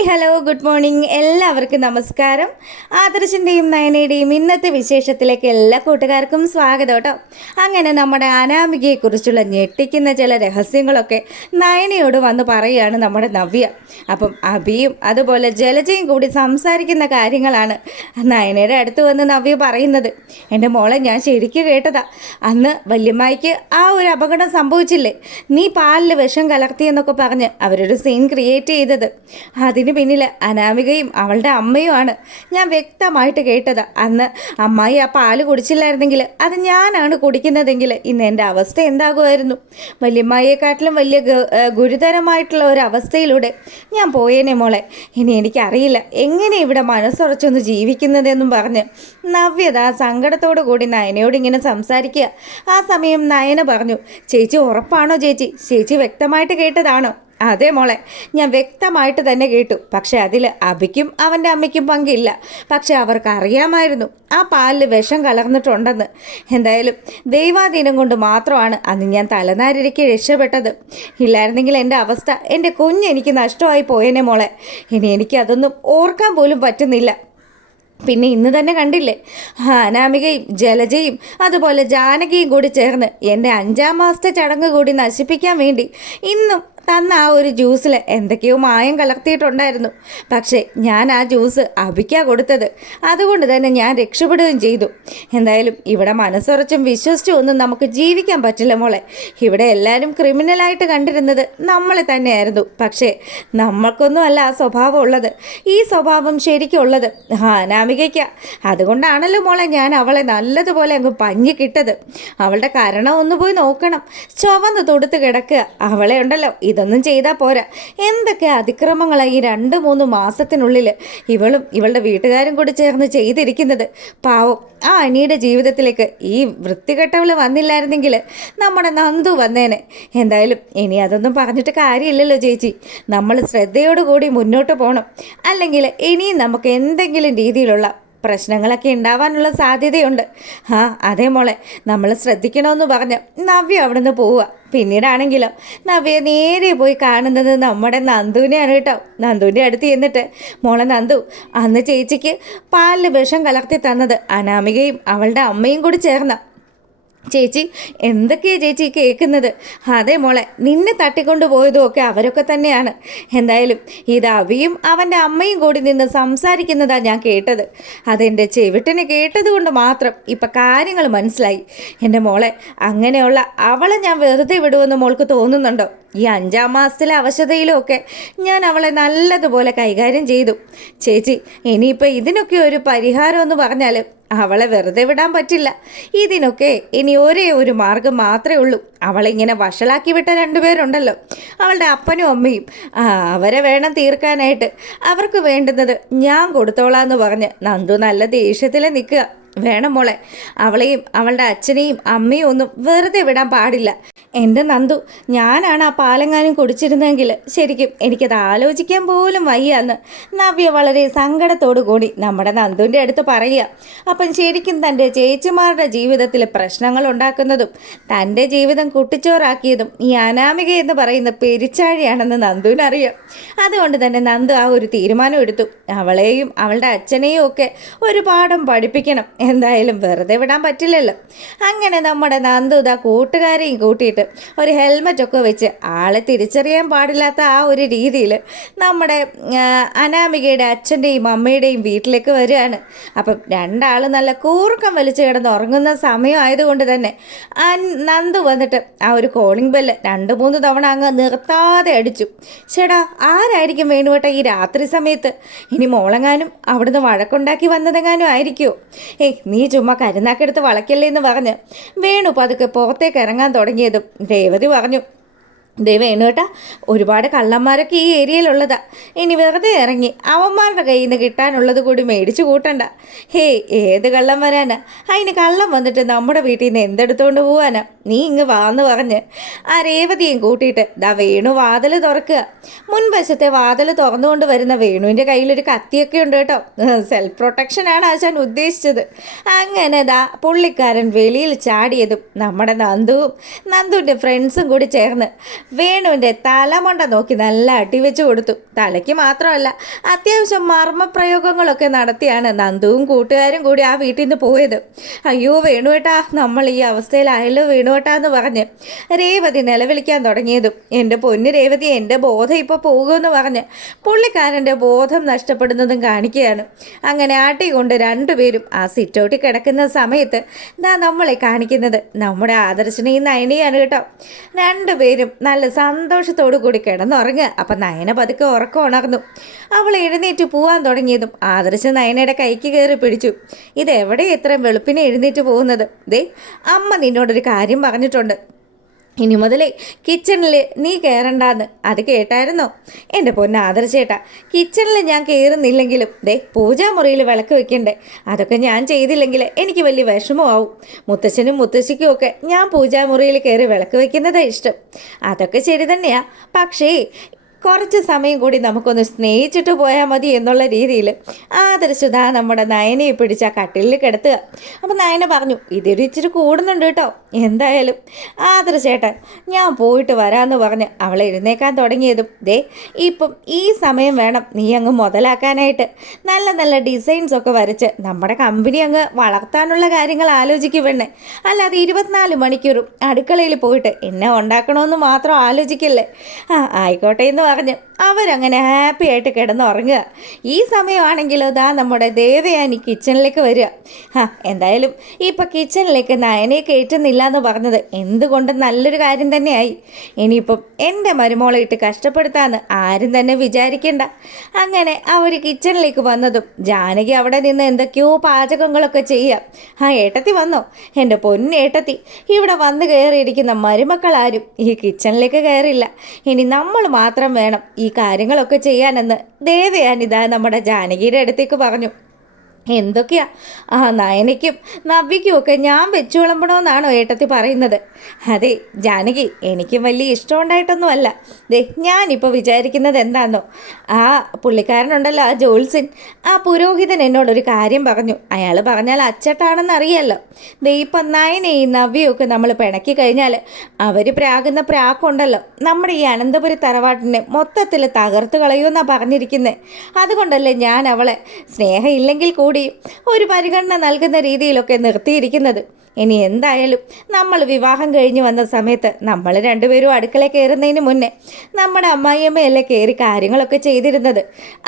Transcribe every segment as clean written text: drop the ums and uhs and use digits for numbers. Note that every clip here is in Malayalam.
ഹായ് ഹലോ ഗുഡ് മോർണിംഗ് എല്ലാവർക്കും നമസ്കാരം. ആദർശിൻ്റെയും നയനയുടെയും ഇന്നത്തെ വിശേഷത്തിലേക്ക് എല്ലാ കൂട്ടുകാർക്കും സ്വാഗതം കേട്ടോ. അങ്ങനെ നമ്മുടെ അനാമികയെക്കുറിച്ചുള്ള ഞെട്ടിക്കുന്ന ചില രഹസ്യങ്ങളൊക്കെ നയനയോട് വന്ന് പറയുകയാണ് നമ്മുടെ നവ്യ. അപ്പം അഭിയും അതുപോലെ ജലജയും കൂടി സംസാരിക്കുന്ന കാര്യങ്ങളാണ് നയനയുടെ അടുത്ത് വന്ന് നവ്യ പറയുന്നത്. എൻ്റെ മോളെ ഞാൻ ശരിക്കും കേട്ടതാ, അന്ന് വല്യമ്മായിക്ക് ആ ഒരു അപകടം സംഭവിച്ചില്ലേ, നീ പാലിൽ വിഷം കലർത്തിയെന്നൊക്കെ പറഞ്ഞ് അവരൊരു സീൻ ക്രിയേറ്റ് ചെയ്തത്. അതിന് പിന്നിൽ അനാമികയും അവളുടെ അമ്മയുമാണ്. ഞാൻ വ്യക്തമായിട്ട് കേട്ടത്. അന്ന് അമ്മായി ആ പാല് കുടിച്ചില്ലായിരുന്നെങ്കിൽ അത് ഞാനാണ് കുടിക്കുന്നതെങ്കിൽ ഇന്ന് എൻ്റെ അവസ്ഥ എന്താകുമായിരുന്നു. വല്യമ്മായിയെക്കാട്ടിലും വലിയ ഗുരുതരമായിട്ടുള്ള ഒരു അവസ്ഥയിലൂടെ ഞാൻ പോയേനെ മോളെ. ഇനി എനിക്കറിയില്ല എങ്ങനെ ഇവിടെ മനസ്സുറച്ചൊന്ന് ജീവിക്കുന്നതെന്നും പറഞ്ഞ് നവ്യത സങ്കടത്തോടു കൂടി നയനയോട് ഇങ്ങനെ സംസാരിക്കുക. ആ സമയം നയന പറഞ്ഞു, ചേച്ചി ഉറപ്പാണോ ചേച്ചി? ചേച്ചി വ്യക്തമായിട്ട് കേട്ടതാണോ? അതെ മോളെ, ഞാൻ വ്യക്തമായിട്ട് തന്നെ കേട്ടു. പക്ഷെ അതിൽ അഭിക്കും അവൻ്റെ അമ്മയ്ക്കും പങ്കില്ല. പക്ഷെ അവർക്ക് അറിയാമായിരുന്നു ആ പാലിൽ വിഷം കലർന്നിട്ടുണ്ടെന്ന്. എന്തായാലും ദൈവാധീനം കൊണ്ട് മാത്രമാണ് അന്ന് ഞാൻ തലനാരിഴയ്ക്ക് രക്ഷപ്പെട്ടത്. ഇല്ലായിരുന്നെങ്കിൽ എൻ്റെ അവസ്ഥ, എൻ്റെ കുഞ്ഞെനിക്ക് നഷ്ടമായി പോയേനെ മോളെ. ഇനി എനിക്കതൊന്നും ഓർക്കാൻ പോലും പറ്റുന്നില്ല. പിന്നെ ഇന്ന് തന്നെ കണ്ടില്ലേ, അനാമികയും ജലജയും അതുപോലെ ജാനകിയും കൂടി ചേർന്ന് എൻ്റെ 5ാം മാസത്തെ ചടങ്ങ് കൂടി നശിപ്പിക്കാൻ വേണ്ടി ഇന്നും തന്ന ആ ഒരു ജ്യൂസിൽ എന്തൊക്കെയോ മായം കലർത്തിയിട്ടുണ്ടായിരുന്നു. പക്ഷേ ഞാൻ ആ ജ്യൂസ് അഭിക്കാ കൊടുത്തത്. അതുകൊണ്ട് തന്നെ ഞാൻ രക്ഷപ്പെടുകയും ചെയ്തു. എന്തായാലും ഇവിടെ മനസ്സുറച്ചും വിശ്വസിച്ചും ഒന്നും നമുക്ക് ജീവിക്കാൻ പറ്റില്ല മോളെ. ഇവിടെ എല്ലാവരും ക്രിമിനലായിട്ട് കണ്ടിരുന്നത് നമ്മളെ തന്നെയായിരുന്നു. പക്ഷേ നമ്മൾക്കൊന്നും അല്ല ആ സ്വഭാവം ഉള്ളത്. ഈ സ്വഭാവം ശരിക്കുള്ളത് അനാമികയ്ക്ക. അതുകൊണ്ടാണല്ലോ മോളെ ഞാൻ അവളെ നല്ലതുപോലെ അങ്ങ് പഞ്ഞിക്കിട്ടത്. അവളുടെ കരണം ഒന്ന് പോയി നോക്കണം, ചുവന്ന് തൊടുത്ത് കിടക്കുക. അവളെ ഉണ്ടല്ലോ, ഇതൊന്നും ചെയ്താൽ പോരാ. എന്തൊക്കെ അതിക്രമങ്ങളാണ് ഈ 2-3 മാസത്തിനുള്ളിൽ ഇവളും ഇവളുടെ വീട്ടുകാരും കൂടി ചേർന്ന് ചെയ്തിരിക്കുന്നത്. പാവം ആ അനിയുടെ ജീവിതത്തിലേക്ക് ഈ വൃത്തികെട്ടവൾ വന്നില്ലായിരുന്നെങ്കിൽ നമ്മുടെ നന്ദു വന്നേനെ. എന്തായാലും ഇനി അതൊന്നും പറഞ്ഞിട്ട് കാര്യമില്ലല്ലോ ചേച്ചി. നമ്മൾ ശ്രദ്ധയോടുകൂടി മുന്നോട്ട് പോകണം. അല്ലെങ്കിൽ ഇനിയും നമുക്ക് എന്തെങ്കിലും രീതിയിലുള്ള പ്രശ്നങ്ങളൊക്കെ ഉണ്ടാവാനുള്ള സാധ്യതയുണ്ട്. അതേ മോളെ, നമ്മൾ ശ്രദ്ധിക്കണമെന്ന് പറഞ്ഞ് നവ്യ അവിടെ നിന്ന് പോവുക. പിന്നീടാണെങ്കിലോ നവ്യ നേരെ പോയി കാണുന്നത് നമ്മുടെ നന്ദുവിനെയാണ് കേട്ടോ. നന്ദുവിൻ്റെ അടുത്ത് ചെന്നിട്ട്, മോളെ നന്ദു, അന്ന് ചേച്ചിക്ക് പാലിൽ വിഷം കലർത്തി തന്നത് അനാമികയും അവളുടെ അമ്മയും കൂടി ചേർന്ന. ചേച്ചി എന്തൊക്കെയാണ് ചേച്ചി കേൾക്കുന്നത്? അതേ മോളെ, നിന്നെ തട്ടിക്കൊണ്ടു പോയതും ഒക്കെ അവരൊക്കെ തന്നെയാണ്. എന്തായാലും ഇത് അവിയും അവൻ്റെ അമ്മയും കൂടി നിന്ന് സംസാരിക്കുന്നതാണ് ഞാൻ കേട്ടത്. അതെൻ്റെ ചെവിട്ടിന് കേട്ടത് കൊണ്ട് മാത്രം ഇപ്പം കാര്യങ്ങൾ മനസ്സിലായി. എൻ്റെ മോളെ, അങ്ങനെയുള്ള അവളെ ഞാൻ വെറുതെ വിടുമെന്ന് മോൾക്ക് തോന്നുന്നുണ്ടോ? ഈ 5ാം മാസത്തിലെ അവശതയിലും ഒക്കെ ഞാൻ അവളെ നല്ലതുപോലെ കൈകാര്യം ചെയ്തു. ചേച്ചി, ഇനിയിപ്പോൾ ഇതിനൊക്കെ ഒരു പരിഹാരം എന്ന് പറഞ്ഞാൽ അവളെ വെറുതെ വിടാൻ പറ്റില്ല. ഇതിനൊക്കെ ഇനി ഒരേ ഒരു മാർഗം മാത്രമേ ഉള്ളൂ. അവളിങ്ങനെ വഷളാക്കി വിട്ട 2 പേരുണ്ടല്ലോ, അവളുടെ അപ്പനും അമ്മയും, അവരെ വേണം തീർക്കാനായിട്ട്. അവർക്ക് വേണ്ടുന്നത് ഞാൻ കൊടുത്തോളാന്ന് പറഞ്ഞ് നന്ദു നല്ല ദേഷ്യത്തിൽ നിൽക്കുക. വേണം മോളെ, അവളെയും അവളുടെ അച്ഛനെയും അമ്മയും ഒന്നും വെറുതെ വിടാൻ പാടില്ല. എൻ്റെ നന്ദു, ഞാനാണ് ആ പാലെങ്ങാനും കുടിച്ചിരുന്നെങ്കിൽ ശരിക്കും എനിക്കത് ആലോചിക്കാൻ പോലും വയ്യാന്ന് നവ്യ വളരെ സങ്കടത്തോടു കൂടി നമ്മുടെ നന്ദുവിൻ്റെ അടുത്ത് പറയുക. അപ്പം ശരിക്കും തൻ്റെ ചേച്ചിമാരുടെ ജീവിതത്തിൽ പ്രശ്നങ്ങൾ ഉണ്ടാക്കുന്നതും തൻ്റെ ജീവിതം കുട്ടിച്ചോറാക്കിയതും ഈ അനാമിക എന്ന് പറയുന്ന പെരിച്ചാഴിയാണെന്ന് നന്ദുവിനറിയാം. അതുകൊണ്ട് തന്നെ നന്ദു ആ ഒരു തീരുമാനം എടുത്തു. അവളെയും അവളുടെ അച്ഛനെയും ഒക്കെ ഒരു പാഠം പഠിപ്പിക്കണം. എന്തായാലും വെറുതെ വിടാൻ പറ്റില്ലല്ലോ. അങ്ങനെ നമ്മുടെ നന്ദു ഇതാ കൂട്ടുകാരെയും കൂട്ടിയിട്ട് ഒരു ഹെൽമറ്റൊക്കെ വെച്ച് ആളെ തിരിച്ചറിയാൻ പാടില്ലാത്ത ആ ഒരു രീതിയിൽ നമ്മുടെ അനാമികയുടെ അച്ഛൻ്റെയും അമ്മയുടെയും വീട്ടിലേക്ക് വരികയാണ്. അപ്പം 2 നല്ല കൂർക്കം വലിച്ചു കിടന്ന് ഉറങ്ങുന്ന സമയമായതുകൊണ്ട് തന്നെ നന്ദു വന്നിട്ട് ആ ഒരു കോളിംഗ് ബെല്ല് 2-3 തവണ അങ്ങ് നിർത്താതെ അടിച്ചു. ചേടാ, ആരായിരിക്കും വേണുവേട്ട ഈ രാത്രി സമയത്ത്? ഇനി മോളെങ്ങാനും അവിടുന്ന് വഴക്കുണ്ടാക്കി വന്നതെങ്ങാനും ആയിരിക്കുമോ? നീ ചുമ്മാ കരുനാക്കെടുത്ത് വളയ്ക്കല്ലേ എന്ന് പറഞ്ഞ് വേണു പതുക്കെ പുറത്തേക്ക് ഇറങ്ങാൻ തുടങ്ങിയതും രേവതി പറഞ്ഞു, വേണുവേട്ടാ, ഒരുപാട് കള്ളന്മാരൊക്കെ ഈ ഏരിയയിലുള്ളതാ. ഇനി വെറുതെ ഇറങ്ങി അവന്മാരുടെ കയ്യിൽ നിന്ന് കിട്ടാനുള്ളത് കൂടി മേടിച്ചു കൂട്ടണ്ട. ഏത് കള്ളം വരാനാ? അതിന് കള്ളം വന്നിട്ട് നമ്മുടെ വീട്ടിൽ നിന്ന് എന്തെടുത്തുകൊണ്ട് പോവാനാ? നീ ഇങ്ങ് വാന്ന് പറഞ്ഞ് ആ രേവതിയും കൂട്ടിയിട്ട് വേണു വാതിൽ തുറക്കുക. മുൻവശത്തെ വാതിൽ തുറന്നുകൊണ്ട് വരുന്ന വേണുവിൻ്റെ കയ്യിലൊരു കത്തിയൊക്കെ ഉണ്ട് കേട്ടോ. സെൽഫ് പ്രൊട്ടക്ഷനാണ് ആശാൻ ഉദ്ദേശിച്ചത്. അങ്ങനെ പുള്ളിക്കാരൻ വെളിയിൽ ചാടിയതും നമ്മുടെ നന്ദുവിൻ്റെ ഫ്രണ്ട്സും കൂടി ചേർന്ന് വേണുവിൻ്റെ തലമണ്ട നോക്കി നല്ല അടിവെച്ച് കൊടുത്തു. തലയ്ക്ക് മാത്രമല്ല, അത്യാവശ്യം മർമ്മപ്രയോഗങ്ങളൊക്കെ നടത്തിയാണ് നന്ദുവും കൂട്ടുകാരും കൂടി ആ വീട്ടിൽ നിന്ന് പോയത്. അയ്യോ വേണുവേട്ടാ, നമ്മൾ ഈ അവസ്ഥയിലായല്ലോ വേണുവേട്ടാ എന്ന് പറഞ്ഞ് രേവതി നിലവിളിക്കാൻ തുടങ്ങിയതും എൻ്റെ പൊന്ന് രേവതി, എൻ്റെ ബോധം ഇപ്പോൾ പോകുമെന്ന് പറഞ്ഞ് പുള്ളിക്കാരൻ്റെ ബോധം നഷ്ടപ്പെടുന്നതും കാണിക്കുകയാണ്. അങ്ങനെ ആട്ടിക്കൊണ്ട് രണ്ടുപേരും ആ സിറ്റൗട്ടിൽ കിടക്കുന്ന സമയത്ത് നമ്മളെ കാണിക്കുന്നത് നമ്മുടെ ആദർശനെയും നയനയാണ് കേട്ടോ. രണ്ടുപേരും നല്ല സന്തോഷത്തോടു കൂടി കിടന്നുറങ്ങുക. അപ്പം നയന പതുക്കെ ഉറക്കം ഉണർന്നു. അവൾ എഴുന്നേറ്റ് പോവാൻ തുടങ്ങിയതും ആദർശ് നയനയുടെ കൈക്ക് കയറി പിടിച്ചു. ഇതെവിടെ ഇത്രയും വെളുപ്പിനെ എഴുന്നേറ്റ് പോകുന്നത്? ദേ, അമ്മ നിന്നോടൊരു കാര്യം പറഞ്ഞിട്ടുണ്ട്. ഇനി മുതലേ കിച്ചണിൽ നീ കയറണ്ടാന്ന്. അത് കേട്ടായിരുന്നോ? എൻ്റെ പൊന്ന് ആദർശേട്ടാ, കിച്ചണിൽ ഞാൻ കയറുന്നില്ലെങ്കിലും ദേ പൂജാമുറിയിൽ വിളക്ക് വെക്കണ്ടേ, അതൊക്കെ ഞാൻ ചെയ്തില്ലെങ്കിൽ എനിക്ക് വലിയ വിഷമമാവും. മുത്തശ്ശനും മുത്തശ്ശിക്കും ഒക്കെ ഞാൻ പൂജാമുറിയിൽ കയറി വിളക്ക് വെക്കുന്നതാണ് ഇഷ്ടം. അതൊക്കെ ശരി തന്നെയാ, പക്ഷേ കുറച്ച് സമയം കൂടി നമുക്കൊന്ന് സ്നേഹിച്ചിട്ട് പോയാൽ മതി എന്നുള്ള രീതിയിൽ ആദർശുത നമ്മുടെ നയനയെ പിടിച്ച് ആ കട്ടിലിൽ കിടത്തുക. അപ്പം നയന പറഞ്ഞു, ഇതൊരു ഇച്ചിരി കൂടുന്നുണ്ട് കേട്ടോ. എന്തായാലും ആദർശേട്ടൻ ഞാൻ പോയിട്ട് വരാമെന്ന് പറഞ്ഞ് അവൾ എഴുന്നേക്കാൻ തുടങ്ങിയതും ദേ ഇപ്പം ഈ സമയം വേണം നീ അങ്ങ് മുതലാക്കാനായിട്ട്. നല്ല നല്ല ഡിസൈൻസ് ഒക്കെ വരച്ച് നമ്മുടെ കമ്പനി അങ്ങ് വളർത്താനുള്ള കാര്യങ്ങൾ ആലോചിക്കും വേണേ. അല്ലാതെ 24 മണിക്കൂറും അടുക്കളയിൽ പോയിട്ട് എന്നെ ഉണ്ടാക്കണമെന്ന് മാത്രം ആലോചിക്കല്ലേ. ആയിക്കോട്ടെ എന്ന് പറഞ്ഞ് അവരങ്ങനെ ഹാപ്പി ആയിട്ട് കിടന്നുറങ്ങുക. ഈ സമയമാണെങ്കിലോ നമ്മുടെ ദേവയാനി കിച്ചണിലേക്ക് വരിക. എന്തായാലും ഇപ്പം കിച്ചണിലേക്ക് നയനെ കയറ്റുന്നില്ല എന്ന് പറഞ്ഞത് എന്തുകൊണ്ട് നല്ലൊരു കാര്യം തന്നെയായി. ഇനിയിപ്പം എൻ്റെ മരുമോളെ ഇട്ട് കഷ്ടപ്പെടുത്താമെന്ന് ആരും തന്നെ വിചാരിക്കേണ്ട. അങ്ങനെ അവർ കിച്ചണിലേക്ക് വന്നതും ജാനകി അവിടെ നിന്ന് എന്തൊക്കെയോ പാചകങ്ങളൊക്കെ ചെയ്യാം. ഏട്ടത്തി വന്നോ? എൻ്റെ പൊന്നേട്ടത്തി, ഇവിടെ വന്ന് കയറിയിരിക്കുന്ന മരുമക്കളാരും ഈ കിച്ചണിലേക്ക് കയറില്ല. ഇനി നമ്മൾ മാത്രം വേണം ഈ കാര്യങ്ങളൊക്കെ ചെയ്യാനെന്ന് ദേവയാനിതാ നമ്മുടെ ജാനകിയുടെ അടുത്തേക്ക് പറഞ്ഞു. എന്തൊക്കെയാ നയനയ്ക്കും നവ്യയ്ക്കും ഒക്കെ ഞാൻ വെച്ചു വിളമ്പണമെന്നാണോ ഏട്ടത്തി പറയുന്നത്? അതെ ജാനകി, എനിക്കും വലിയ ഇഷ്ടമുണ്ടായിട്ടൊന്നുമല്ല. ദേ ഞാനിപ്പോൾ വിചാരിക്കുന്നത് എന്താണെന്നോ, ആ പുള്ളിക്കാരനുണ്ടല്ലോ, ആ ജോത്സ്യൻ, ആ പുരോഹിതൻ എന്നോടൊരു കാര്യം പറഞ്ഞു. അയാൾ പറഞ്ഞാൽ അച്ചട്ടാണെന്ന് അറിയാമല്ലോ. ദേ ഇപ്പം നയനെയും നവ്യയൊക്കെ നമ്മൾ പിണക്കി കഴിഞ്ഞാൽ അവർ പ്രാകുന്ന പ്രാക്കുണ്ടല്ലോ, നമ്മുടെ ഈ അനന്തപുരി തറവാട്ടിനെ മൊത്തത്തിൽ തകർത്ത് കളയുമെന്നാണ് പറഞ്ഞിരിക്കുന്നത്. അതുകൊണ്ടല്ലേ ഞാൻ അവളെ സ്നേഹമില്ലെങ്കിൽ കൂടി ഒരു പരിഗണന നൽകുന്ന രീതിയിലൊക്കെ നിർത്തിയിരിക്കുന്നത്. ഇനി എന്തായാലും നമ്മൾ വിവാഹം കഴിഞ്ഞ് വന്ന സമയത്ത് നമ്മൾ രണ്ടുപേരും അടുക്കളയിൽ കയറുന്നതിന് മുന്നേ നമ്മുടെ അമ്മായിയമ്മയല്ലേ കയറി കാര്യങ്ങളൊക്കെ ചെയ്തിരുന്നത്.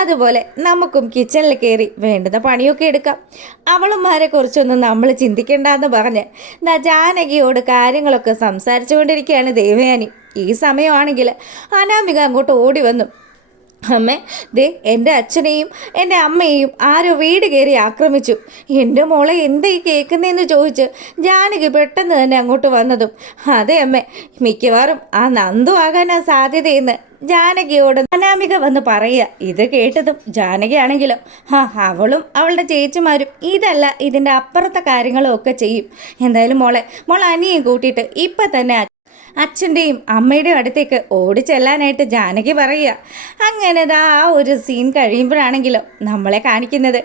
അതുപോലെ നമുക്കും കിച്ചണിൽ കയറി വേണ്ടുന്ന പണിയൊക്കെ എടുക്കാം. അവളുമാരെ കുറിച്ചൊന്നും നമ്മൾ ചിന്തിക്കേണ്ടെന്ന് പറഞ്ഞ് ജാനകിയോട് കാര്യങ്ങളൊക്കെ സംസാരിച്ചു കൊണ്ടിരിക്കുകയാണ് ദേവയാനി. ഈ സമയമാണെങ്കിൽ അനാമിക അങ്ങോട്ട് ഓടി വന്നു. അമ്മേ, ദേ എൻ്റെ അച്ഛനെയും എൻ്റെ അമ്മയെയും ആരോ വീട് കയറി ആക്രമിച്ചു. എൻ്റെ മോളെ എന്താ ഈ കേൾക്കുന്നതെന്ന് ചോദിച്ച് ജാനകി പെട്ടെന്ന് തന്നെ അങ്ങോട്ട് വന്നതും, അതെ അമ്മേ, മിക്കവാറും ആ നന്ദു ആകാനാ സാധ്യതയെന്ന് ജാനകിയോട് അനാമിക വന്ന് പറയുക. ഇത് കേട്ടതും ജാനകിയാണെങ്കിലോ അവളും അവളുടെ ചേച്ചിമാരും ഇതല്ല ഇതിൻ്റെ അപ്പുറത്തെ കാര്യങ്ങളും ഒക്കെ ചെയ്യും. എന്തായാലും മോൾ അനിയും കൂട്ടിയിട്ട് ഇപ്പം തന്നെ അച്ഛൻ്റെയും അമ്മയുടെയും അടുത്തേക്ക് ഓടിച്ചെല്ലാനായിട്ട് ജാനകി പറയുക. അങ്ങനെ ആ ഒരു സീൻ കഴിയുമ്പോഴാണെങ്കിലോ നമ്മളെ കാണിക്കുന്നത്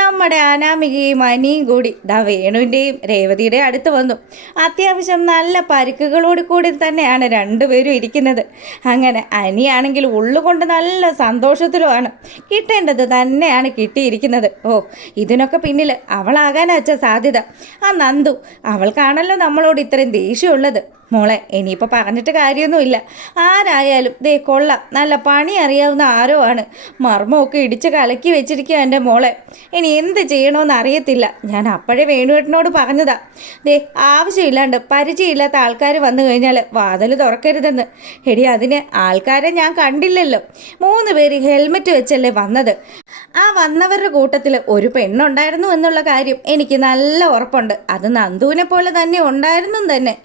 നമ്മുടെ അനാമികയും അനിയും കൂടി വേണുവിൻ്റെയും രേവതിയുടെയും അടുത്ത് വന്നു. അത്യാവശ്യം നല്ല പരിക്കുകളോട് കൂടി തന്നെയാണ് രണ്ടുപേരും ഇരിക്കുന്നത്. അങ്ങനെ അനിയാണെങ്കിൽ ഉള്ളുകൊണ്ട് നല്ല സന്തോഷത്തിലുമാണ്. കിട്ടേണ്ടത് തന്നെയാണ് കിട്ടിയിരിക്കുന്നത്. ഇതിനൊക്കെ പിന്നിൽ അവളാകാനാച്ച സാധ്യത. ആ നന്ദു, അവൾക്കാണല്ലോ നമ്മളോട് ഇത്രയും ദേഷ്യമുള്ളത്. മോളെ, ഇനിയിപ്പോൾ പറഞ്ഞിട്ട് കാര്യമൊന്നുമില്ല. ആരായാലും ദേ കൊള്ളാം, നല്ല പണി അറിയാവുന്ന ആരോ ആണ്. മർമ്മമൊക്കെ ഇടിച്ച് കലക്കി വെച്ചിരിക്കുക എൻ്റെ മോളെ. ഇനി എന്ത് ചെയ്യണമെന്ന് അറിയത്തില്ല. ഞാൻ അപ്പോഴേ വേണുവേട്ടനോട് പറഞ്ഞതാ, ദേ ആവശ്യമില്ലാണ്ട് പരിചയമില്ലാത്ത ആൾക്കാർ വന്നു കഴിഞ്ഞാൽ വാതിൽ തുറക്കരുതെന്ന്. എടി അതിന് ആൾക്കാരെ ഞാൻ കണ്ടില്ലല്ലോ. 3 പേര് ഹെൽമെറ്റ് വെച്ചല്ലേ വന്നത്. ആ വന്നവരുടെ കൂട്ടത്തിൽ ഒരു പെണ്ണുണ്ടായിരുന്നു എന്നുള്ള കാര്യം എനിക്ക് നല്ല ഉറപ്പുണ്ട്. അത് നന്ദുവിനെ പോലെ തന്നെ ഉണ്ടായിരുന്നു തന്നെ.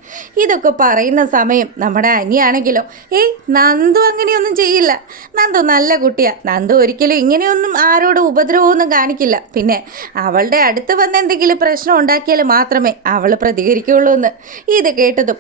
ഇതൊക്കെ പറയുന്ന സമയം നമ്മുടെ അനിയാണെങ്കിലോ, നന്ദു അങ്ങനെയൊന്നും ചെയ്യില്ല. നന്ദു നല്ല കുട്ടിയാണ്. നന്ദു ഒരിക്കലും ഇങ്ങനെയൊന്നും ആരോടും ഉപദ്രവമൊന്നും കാണിക്കില്ല. പിന്നെ അവളുടെ അടുത്ത് വന്ന് എന്തെങ്കിലും പ്രശ്നം ഉണ്ടാക്കിയാൽ മാത്രമേ അവൾ പ്രതികരിക്കുകയുള്ളൂ എന്ന്. ഇത് കേട്ടതും,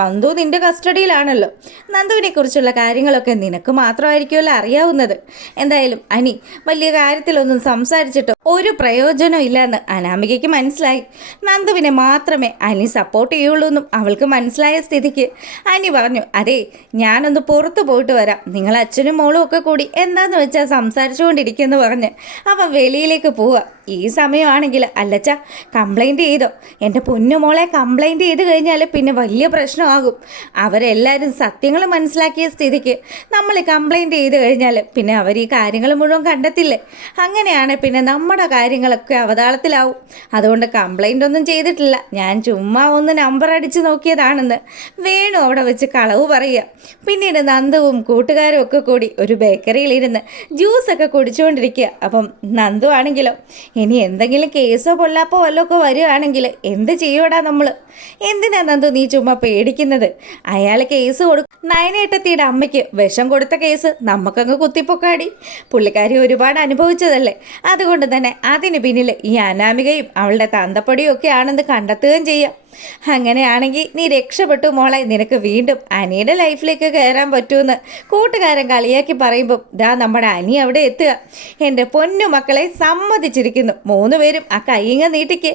നന്ദു നിൻ്റെ കസ്റ്റഡിയിലാണല്ലോ. നന്ദുവിനെ കുറിച്ചുള്ള കാര്യങ്ങളൊക്കെ നിനക്ക് മാത്രമായിരിക്കുമല്ലോ അറിയാവുന്നത്. എന്തായാലും അനി വലിയ കാര്യത്തിലൊന്നും സംസാരിച്ചിട്ടോ ഒരു പ്രയോജനം ഇല്ലെന്ന് അനാമികയ്ക്ക് മനസ്സിലായി. നന്ദുവിനെ മാത്രമേ അനി സപ്പോർട്ട് ചെയ്യുള്ളൂ എന്നും അവൾക്ക് മനസ്സിലായ സ്ഥിതിക്ക് അനി പറഞ്ഞു, അതെ ഞാനൊന്ന് പുറത്തു പോയിട്ട് വരാം, നിങ്ങൾ അച്ഛനും മോളും ഒക്കെ കൂടി എന്താന്ന് വെച്ചാൽ സംസാരിച്ചുകൊണ്ടിരിക്കുമെന്ന് പറഞ്ഞ് അവൻ വെളിയിലേക്ക് പോവുക. ഈ സമയമാണെങ്കിൽ അല്ലച്ച കംപ്ലൈൻറ്റ് ചെയ്തോ, എൻ്റെ പൊന്നുമോളെ കംപ്ലൈൻറ്റ് ചെയ്ത് കഴിഞ്ഞാൽ പിന്നെ വലിയ പ്രശ്നമാകും. അവരെല്ലാവരും സത്യങ്ങൾ മനസ്സിലാക്കിയ സ്ഥിതിക്ക് നമ്മൾ കംപ്ലൈൻറ്റ് ചെയ്ത് കഴിഞ്ഞാൽ പിന്നെ അവർ ഈ കാര്യങ്ങൾ മുഴുവൻ കണ്ടെത്തില്ലേ, അങ്ങനെയാണ് പിന്നെ നമ്മുടെ കാര്യങ്ങളൊക്കെ അവതാളത്തിലാവും. അതുകൊണ്ട് കംപ്ലൈൻ്റ് ഒന്നും ചെയ്തിട്ടില്ല, ഞാൻ ചുമ്മാ ഒന്ന് നമ്പർ അടിച്ച് നോക്കിയതാണെന്ന് വേണു അവിടെ വെച്ച് കളവ് പറയുക. പിന്നീട് നന്ദുവും കൂട്ടുകാരും ഒക്കെ കൂടി ഒരു ബേക്കറിയിലിരുന്ന് ജ്യൂസൊക്കെ കുടിച്ചുകൊണ്ടിരിക്കുക. അപ്പം നന്ദു ആണെങ്കിലോ, ഇനി എന്തെങ്കിലും കേസോ പൊല്ലാപ്പോ വല്ലതൊക്കെ വരികയാണെങ്കിൽ എന്ത് ചെയ്യൂടാ നമ്മൾ? എന്തിനാ നന്ദു നീ ചുമ്മാ പേടിക്കുന്നത്? അയാൾ കേസ് കൊടുക്കും. നയനേട്ടത്തിയുടെ അമ്മയ്ക്ക് വിഷം കൊടുത്ത കേസ് നമുക്കങ്ങ് കുത്തിപ്പൊക്കാടി. പുള്ളിക്കാരി ഒരുപാട് അനുഭവിച്ചതല്ലേ, അതുകൊണ്ട് തന്നെ അതിന് പിന്നിൽ ഈ അനാമികയും അവളുടെ തന്തപ്പടിയും ഒക്കെ ആണെന്ന് കണ്ടെത്തുകയും ചെയ്യാം. അങ്ങനെയാണെങ്കിൽ നീ രക്ഷപ്പെട്ടു മോളെ, നിനക്ക് വീണ്ടും അനിയുടെ ലൈഫിലേക്ക് കയറാൻ പറ്റുമെന്ന് കൂട്ടുകാരൻ കളിയാക്കി പറയുമ്പം ദാ നമ്മുടെ അനി അവിടെ എത്തുക. എൻ്റെ പൊന്നു മക്കളെ സമ്മതിച്ചിരിക്കുന്നു, 3 പേരും ആ കൈയിങ്ങ നീട്ടിക്ക്.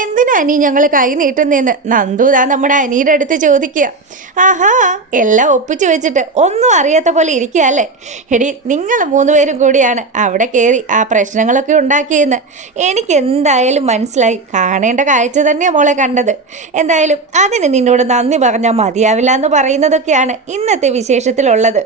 എന്തിനാ അനി ഞങ്ങൾ കൈ നീട്ടുന്നതെന്ന് നന്ദു ദാ നമ്മുടെ അനിയുടെ അടുത്ത് ചോദിക്കുക. ആഹാ, എല്ലാം ഒപ്പിച്ചു വെച്ചിട്ട് ഒന്നും അറിയാത്ത പോലെ ഇരിക്കുക അല്ലേ? എടി നിങ്ങൾ 3 പേരും കൂടിയാണ് അവിടെ കയറി ആ പ്രശ്നങ്ങളൊക്കെ ഉണ്ടാക്കിയെന്ന് എനിക്ക് എന്തായാലും മനസ്സിലായി. കാണേണ്ട കാഴ്ച തന്നെയാണ് മോളെ കണ്ടത്. എന്തായാലും അതിന് നിന്നോട് നന്ദി പറഞ്ഞാൽ മതിയാവില്ല എന്ന് പറയുന്നതൊക്കെയാണ് ഇന്നത്തെ വിശേഷത്തിലുള്ളത്.